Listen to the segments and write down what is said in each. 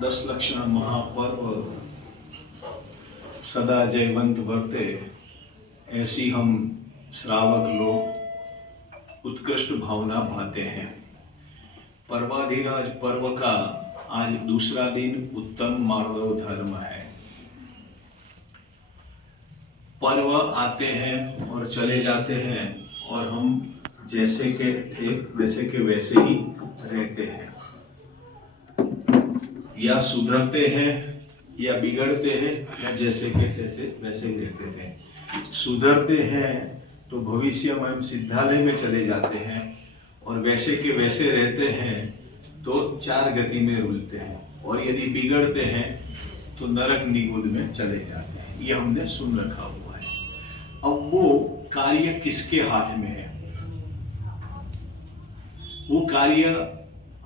दशलक्षण महापर्व सदा जयवंत वर्ते, ऐसी हम श्रावक लोग उत्कृष्ट भावना भाते हैं। पर्वाधिराज पर्व का आज दूसरा दिन उत्तम मार्दव धर्म है। पर्व आते हैं और चले जाते हैं और हम जैसे के थे वैसे के वैसे ही रहते हैं, या सुधरते हैं या बिगड़ते हैं, या जैसे के तैसे वैसे ही रहते हैं। सुधरते हैं तो भविष्य में हम सिद्धालय में चले जाते हैं, और वैसे के वैसे रहते हैं तो चार गति में रुलते हैं, और यदि बिगड़ते हैं तो नरक निगुद में चले जाते हैं। ये हमने सुन रखा हुआ है। अब वो कार्य किसके हाथ में है? वो कार्य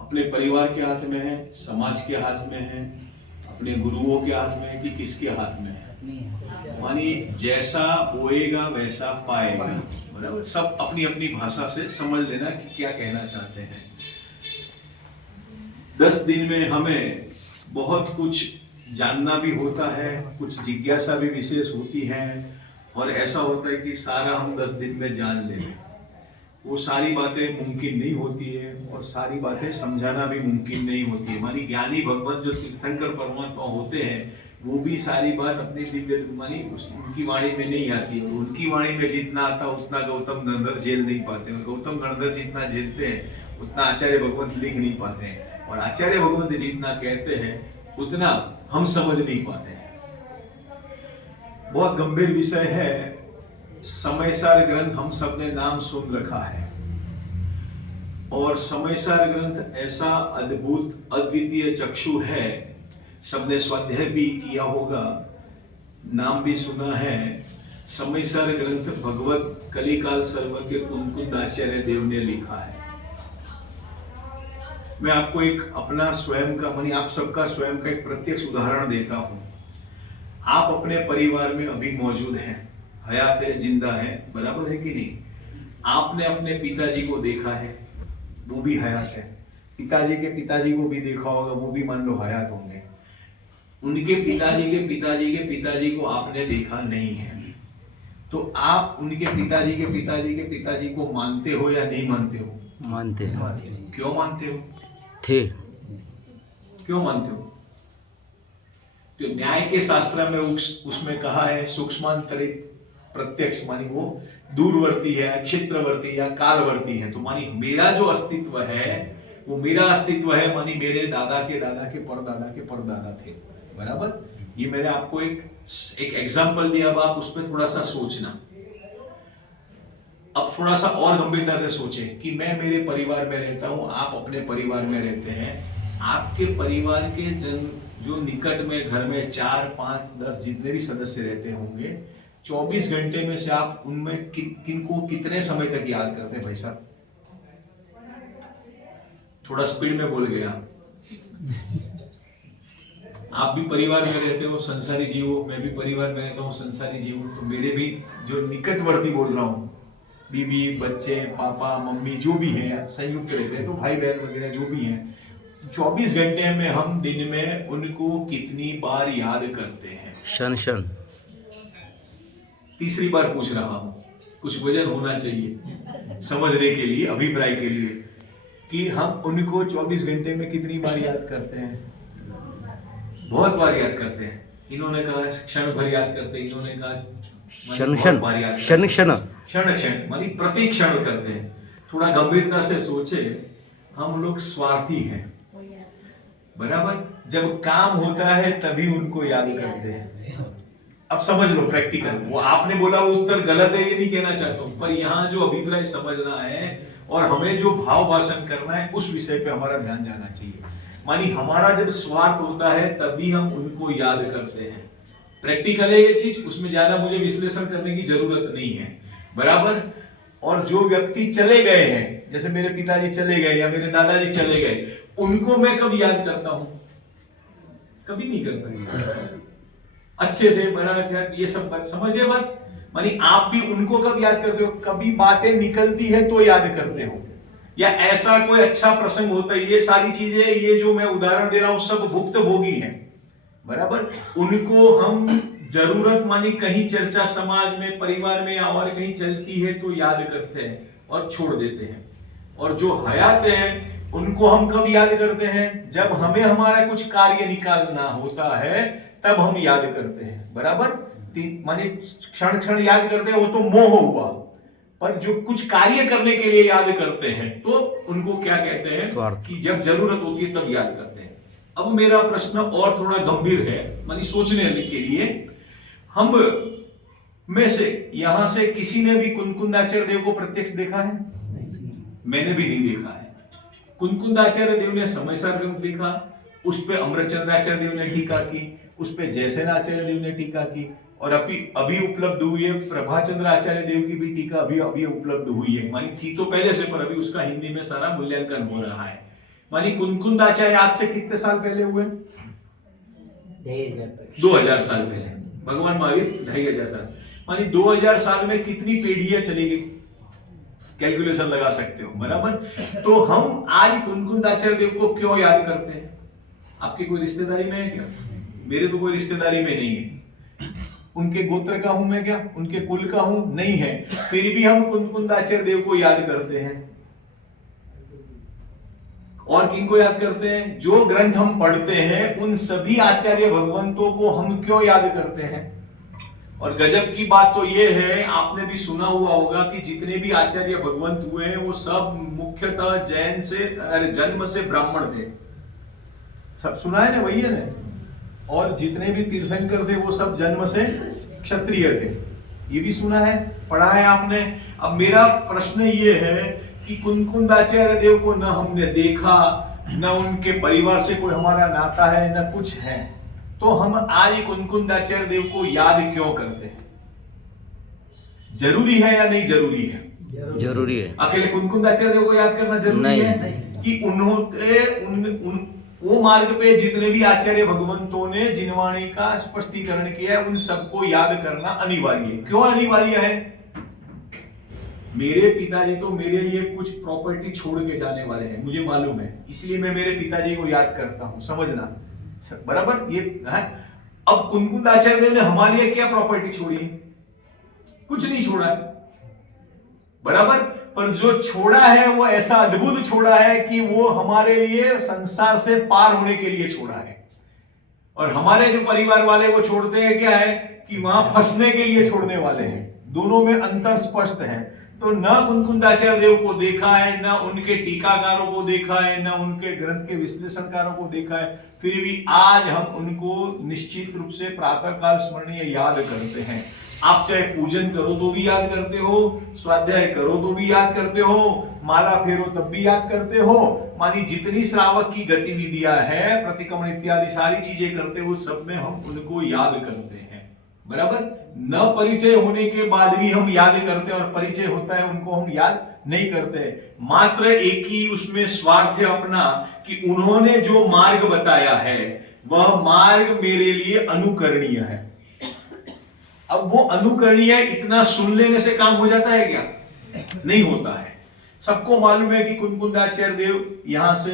अपने परिवार के हाथ में है, समाज के हाथ में है, अपने गुरुओं के हाथ में है, कि किसके हाथ में है? मानी जैसा बोएगा वैसा पाएगा। बराबर, सब अपनी अपनी भाषा से समझ लेना कि क्या कहना चाहते हैं। 10 दिन में हमें बहुत कुछ जानना भी होता है, कुछ जिज्ञासा भी विशेष होती है, और ऐसा होता है कि सारा हम 10 दिन में जान लें। वो सारी बातें मुमकिन नहीं होती है, और सारी बातें समझाना भी मुमकिन नहीं होती है। मानी ज्ञानी भगवान जो तीर्थंकर परमात्मा होते हैं, वो भी सारी बात अपनी दिव्य मानी उनकी वाणी में नहीं आती है। उनकी वाणी में जितना आता उतना गौतम गणधर झेल नहीं पाते, और गौतम गणधर जितना झेलते हैं उतना आचार्य भगवंत लिख नहीं पाते हैं, और आचार्य भगवंत जितना कहते हैं उतना हम समझ नहीं पाते हैं। बहुत गंभीर विषय है। समयसार ग्रंथ हम सबने नाम सुन रखा है, और समयसार ग्रंथ ऐसा अद्भुत अद्वितीय चक्षु है। सबने स्वाध्याय भी किया होगा, नाम भी सुना है। समयसार ग्रंथ भगवत कलिकाल सर्व के कुंकुंद आचार्य देव ने लिखा है। मैं आपको एक अपना स्वयं का मानी आप सबका स्वयं का एक प्रत्यक्ष उदाहरण देता हूं। आप अपने परिवार में अभी मौजूद हैं, हयात है, जिंदा है, बराबर है कि नहीं? आपने अपने पिताजी को देखा है, वो भी हयात है। पिताजी के पिताजी को भी देखा होगा, वो भी मान लो हयात होंगे। उनके पिताजी के पिताजी के पिताजी को आपने देखा नहीं है, तो आप उनके पिताजी के पिताजी के पिताजी को मानते हो या नहीं मानते हो? मानते हैं। क्यों मानते हो? थे। क्यों मानते हो? तो न्याय के शास्त्र में उसमें कहा है सूक्ष्मांतरित प्रत्यक्ष, मानी वो दूरवर्ती है, क्षेत्रवर्ती या कालवर्ती है। तो मानी मेरा जो अस्तित्व है वो मेरा अस्तित्व है, मानी मेरे दादा के परदादा थे। बराबर, ये मैंने आपको एक एग्जांपल दिया। अब आप उस पर थोड़ा सा सोचना। अब थोड़ा सा और गंभीरता से सोचें कि मैं मेरे परिवार में रहता हूं, आप अपने परिवार में रहते हैं। आपके परिवार के जन जो निकट में घर में 4, 5, 10 जितने भी सदस्य रहते होंगे, 24 घंटे में से आप उनमें किनको कितने समय तक याद करते हैं? भाई साहब, थोड़ा स्पीड में बोल गया। आप भी परिवार में रहते हो, संसारी जीव हो, मैं भी परिवार में रहता हूँ, संसारी जीव हूँ। तो मेरे भी जो निकटवर्ती बोल रहा हूँ, बीबी, बच्चे, पापा, मम्मी जो भी हैं, संयुक्त रहते हैं, तो भाई बहन वगैरह जो भी हैं, 24 घंटे में हम दिन में उनको कितनी बार याद करते हैं? शन। तीसरी बार पूछ रहा हूं, कुछ वजन होना चाहिए समझने के लिए, अभिप्राय के लिए, कि हम उनको 24 घंटे में कितनी बार याद करते हैं? बहुत बार याद करते हैं। इन्होंने कहा क्षण भर याद करते हैं, इन्होंने कहा क्षण मानी प्रति क्षण करते हैं। थोड़ा गंभीरता से सोचे, हम लोग स्वार्थी हैं। बराबर, जब काम होता है तभी उनको याद करते हैं। अब समझ लो प्रैक्टिकल। वो आपने बोला वो उत्तर गलत है ये नहीं कहना चाहता हूं, पर यहाँ जो अभिप्राय समझना है और हमें जो भाव भाषण करना है उस विषय पे हमारा ध्यान जाना चाहिए। मानी हमारा जब स्वार्थ होता है तभी हम उनको याद करते हैं। प्रैक्टिकल है ये चीज, उसमें ज्यादा मुझे विश्लेषण करने की जरूरत नहीं है। बराबर, और जो व्यक्ति चले गए हैं, जैसे मेरे पिताजी चले गए या मेरे दादाजी चले गए, उनको मैं कब याद करता हूं? कभी नहीं करता। अच्छे थे, बड़ा थे, ये सब बात समझ गए बात? मानी आप भी उनको कब याद करते हो? कभी बातें निकलती है तो याद करते हो। या ऐसा कोई अच्छा प्रसंग होता है, ये सारी चीजें, ये जो मैं उदाहरण दे रहा हूं सब भुक्त भोगी हैं, बराबर। उनको हम जरूरत मानी कहीं चर्चा समाज में, परिवार में या और कहीं चलती है तो याद करते हैं और छोड़ देते हैं। और जो हयात हैं उनको हम कब याद करते हैं? जब हमें हमारा कुछ कार्य निकालना होता है तब हम याद करते हैं, बराबर। माने क्षण क्षण याद करते हैं, वो तो मोह हुआ। पर जो कुछ कार्य करने के लिए याद करते हैं तो उनको क्या कहते हैं कि जब जरूरत होती है तब याद करते हैं। अब मेरा प्रश्न और थोड़ा गंभीर है, मानी सोचने के लिए। हम में से यहां से किसी ने भी कुनकुंदाचार्य देव को प्रत्यक्ष देखा है? मैंने भी नहीं देखा है। कुनकुंदाचार्य देव ने समय सार ग्रंथ देखा, उस पे अमृतचंद्राचार्य देव ने टीका की, उस पे जयसेनाचार्य देव ने टीका की, और अभी उपलब्ध हुई है प्रभाचंद्र आचार्य देव की भी टीका अभी उपलब्ध हुई है। मानी थी तो पहले से, पर अभी उसका हिंदी में सारा मूल्यांकन हो रहा है। मानी कुनकुंदाचार्य आज से कितने साल पहले हुए? 2000 साल पहले। भगवान महावीर 2500 साल। मानी 2000 साल में कितनी पीढ़ियां चली गई? कैलकुलेशन लगा सकते हो, बराबर। तो हम आज कुनकुंदाचार्य देव को क्यों याद करते हैं? आपकी कोई रिश्तेदारी में है क्या? मेरे तो कोई रिश्तेदारी में नहीं है। उनके गोत्र का हूं मैं क्या? उनके कुल का हूं? नहीं है। फिर भी हम कुनकुंदाचार्य देव को याद करते हैं। और किनको याद करते हैं? जो ग्रंथ हम पढ़ते हैं उन सभी आचार्य भगवंतों को हम क्यों याद करते हैं? और गजब की बात तो ये है, आपने भी सुना हुआ होगा कि जितने भी आचार्य भगवंत हुए हैं वो सब मुख्यतः जैन से, जन्म से ब्राह्मण थे। सब सुना है ना, वही है ना। और जितने भी तीर्थंकर थे वो सब जन्म से क्षत्रिय थे, ये भी सुना है, पढ़ा है आपने। अब मेरा प्रश्न ये है कि कुनकुंदाचार्य देव को न हमने देखा, न उनके परिवार से कोई हमारा नाता है, न कुछ है, तो हम आज कुनकुंदाचार्य देव को याद क्यों करते हैं? जरूरी है या नहीं जरूरी है? जरूरी है। अकेले कुनकुंदाचार्य देव को याद करना जरूरी है कि उन्होंने वो मार्ग पे जितने भी आचार्य भगवंतों ने जिनवाणी का स्पष्टीकरण किया है उन सबको याद करना अनिवार्य है। क्यों अनिवार्य है? मेरे पिताजी तो मेरे लिए कुछ प्रॉपर्टी छोड़ के जाने वाले हैं, मुझे मालूम है, इसलिए मैं मेरे पिताजी को याद करता हूं, समझना, बराबर। ये है। अब कुनकुंदाचार्य देव ने हमारे लिए क्या प्रॉपर्टी छोड़ी? कुछ नहीं छोड़ा है, बराबर। पर जो छोड़ा है वो ऐसा अद्भुत छोड़ा है कि वो हमारे लिए संसार से पार होने के लिए छोड़ा है। और हमारे जो परिवार वाले वो छोड़ते हैं क्या है कि वहां फंसने के लिए छोड़ने वाले हैं। दोनों में अंतर स्पष्ट है। तो न कुनकुंदाचार्य देव को देखा है, न उनके टीकाकारों को देखा है, न उनके ग्रंथ के विश्लेषणकारों को देखा है, फिर भी आज हम उनको निश्चित रूप से प्रातःकाल स्मरणीय याद करते हैं। आप चाहे पूजन करो तो भी याद करते हो, स्वाध्याय करो तो भी याद करते हो, माला फेरो तब भी याद करते हो। मानी जितनी श्रावक की गतिविधियां है, प्रतिक्रमण इत्यादि सारी चीजें करते हो, सब में हम उनको याद करते हैं, बराबर। न परिचय होने के बाद भी हम याद करते हैं, और परिचय होता है उनको हम याद नहीं करते। मात्र एक ही उसमें स्वार्थ है अपना कि उन्होंने जो मार्ग बताया है वह मार्ग मेरे लिए अनुकरणीय है। अब वो अनुकरणीय इतना सुन लेने से काम हो जाता है क्या? नहीं होता है। सबको मालूम है कि कुनकुंदाचार्य देव यहां से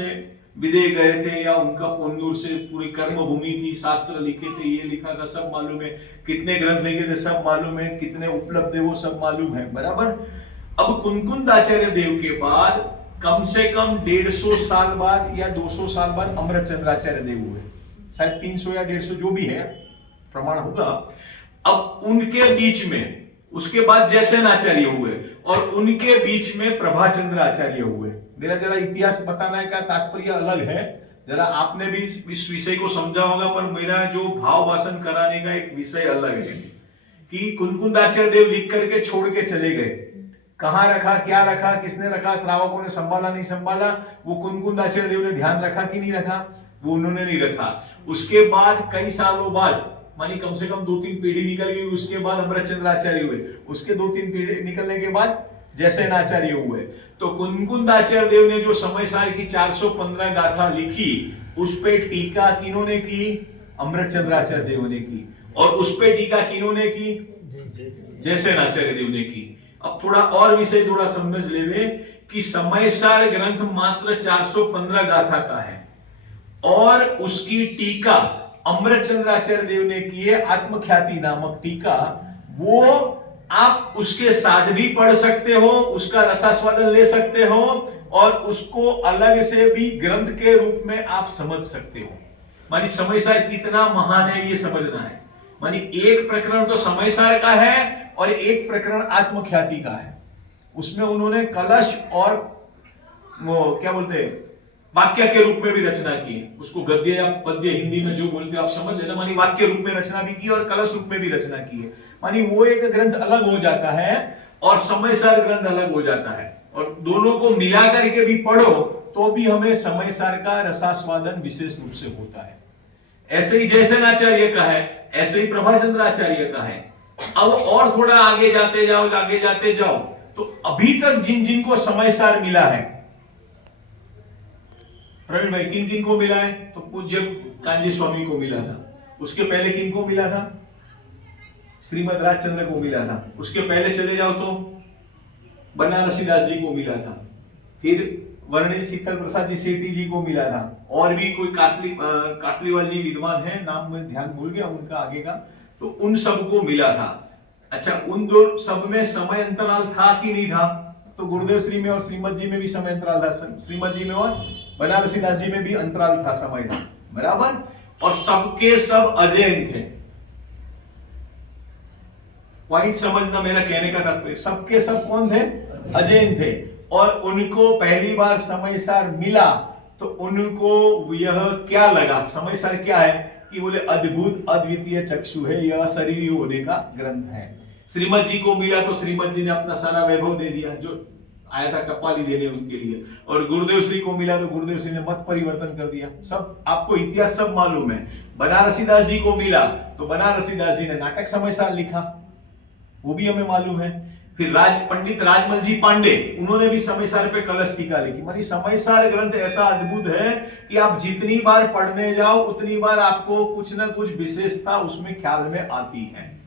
विदेह गए थे, या उनका पोंदूर से पूरी कर्म भूमि थी, शास्त्र लिखे थे, ये लिखा था, सब मालूम है। कितने ग्रंथ लिखे थे सब मालूम है, कितने उपलब्ध है वो सब मालूम है, बराबर। अब कुनकुंदाचार्य देव के बाद कम से कम 150 साल बाद या 200 साल बाद अमृतचंद्राचार्य देव हुए, शायद 300 या 150 जो भी है, प्रमाण होगा। अब उनके बीच में उसके बाद जयसेनाचार्य हुए, और उनके बीच में प्रभाचंद्र आचार्य हुए। मेरा जरा इतिहास बताने का तात्पर्य अलग है, जरा आपने भी इस विषय को समझा होगा, पर मेरा जो भाव भाषण कराने का एक विषय अलग है कि कुनकुंदाचार्य देव लिख करके छोड़ के चले गए। कहां रखा, क्या रखा, किसने रखा, श्रावकों ने संभाला नहीं संभाला, वो कुनकुंदाचार्य देव ने ध्यान रखा कि नहीं रखा? वो उन्होंने नहीं रखा। उसके बाद कई सालों बाद, मानी कम से कम 2-3 पीढ़ी निकल गई, उसके बाद अमृतचंद्राचार्य हुए, उसके 2-3 पीढ़ी निकलने के बाद जयसेनाचार्य हुए। तो कुनकुंदाचार्य देव ने जो समय सार की 415 गाथा लिखी, उस पे टीका किन्होंने की? अमृतचंद्राचार्य देव ने की। और उस पे टीका किन्होंने की? जयसेनाचार्य देव ने की। अब थोड़ा और विषय थोड़ा समझ लेवे कि समयसार ग्रंथ मात्र 415 गाथा का है और उसकी टीका अमृतचंद्राचार्य देव ने की है, आत्मख्याति नामक टीका। वो आप उसके साथ भी पढ़ सकते हो, उसका रसास्वादन ले सकते हो और उसको अलग से भी ग्रंथ के रूप में आप समझ सकते हो। मानी समयसार कितना महान है ये समझना है। मानी एक प्रकरण तो समयसार का है और एक प्रकरण आत्मख्याति का है। उसमें उन्होंने कलश और वो क्या बोलते हैं वाक्य के रूप में भी रचना की है। उसको गद्य या पद्य हिंदी में जो बोलते हैं आप समझ लेना। मानी वाक्य रूप में रचना भी की और कलश रूप में भी रचना की है। मानी वो एक ग्रंथ अलग हो जाता है और समयसार ग्रंथ अलग हो जाता है, और दोनों को मिला करके भी पढ़ो तो भी हमें समयसार का रसास्वादन विशेष रूप से होता है। ऐसे ही जयसेन आचार्य का है, ऐसे ही प्रभाचंद्र आचार्य का है। अब और थोड़ा आगे जाते जाओ तो अभी तक जिन जिन को समयसार मिला है, प्रवीण भाई, किन किन को मिला है? तो पूज्य कांजी स्वामी को मिला था। उसके पहले किन को मिला था? श्रीमद राजचंद्र को मिला था। उसके पहले चले जाओ तो बनारसी दास जी को मिला था। फिर वर्णिल शीतल प्रसाद जी सेठी जी को मिला था। और भी कोई कासलीवाल जी विद्वान है, नाम में ध्यान भूल गया उनका आगे का, तो उन सबको मिला था। अच्छा, उन दो सब में समय अंतराल था कि नहीं था? तो गुरुदेव श्री में और श्रीमद जी में भी समय अंतराल था। श्रीमद जी में और बनारसी दास जी में भी अंतराल था, समय था, बराबर। और सबके सब अजैन थे। पॉइंट समझना मेरा कहने का तात्पर्य, सबके सब कौन थे? अजैन थे। और उनको पहली बार समयसार मिला तो उनको यह क्या लगा? समयसार क्या है कि बोले अद्भुत अद्वितीय चक्षु है, यह शरीर होने का ग्रंथ है। श्रीमद जी को मिला तो श्रीमद जी ने अपना सारा वैभव दे दिया जो आया था टपाली देने उनके लिए। और गुरुदेव श्री को मिला तो गुरुदेव श्री ने मत परिवर्तन कर दिया। सब आपको इतिहास सब मालूम है। बनारसी दास जी को मिला तो बनारसी दास जी ने नाटक समयसार लिखा, वो भी हमें मालूम है। फिर पंडित राजमल जी पांडे, उन्होंने भी समयसार पे कलश टीका लिखी। मानी समयसार ग्रंथ ऐसा अद्भुत है कि आप जितनी बार पढ़ने जाओ उतनी बार आपको कुछ ना कुछ विशेषता उसमें ख्याल में आती है।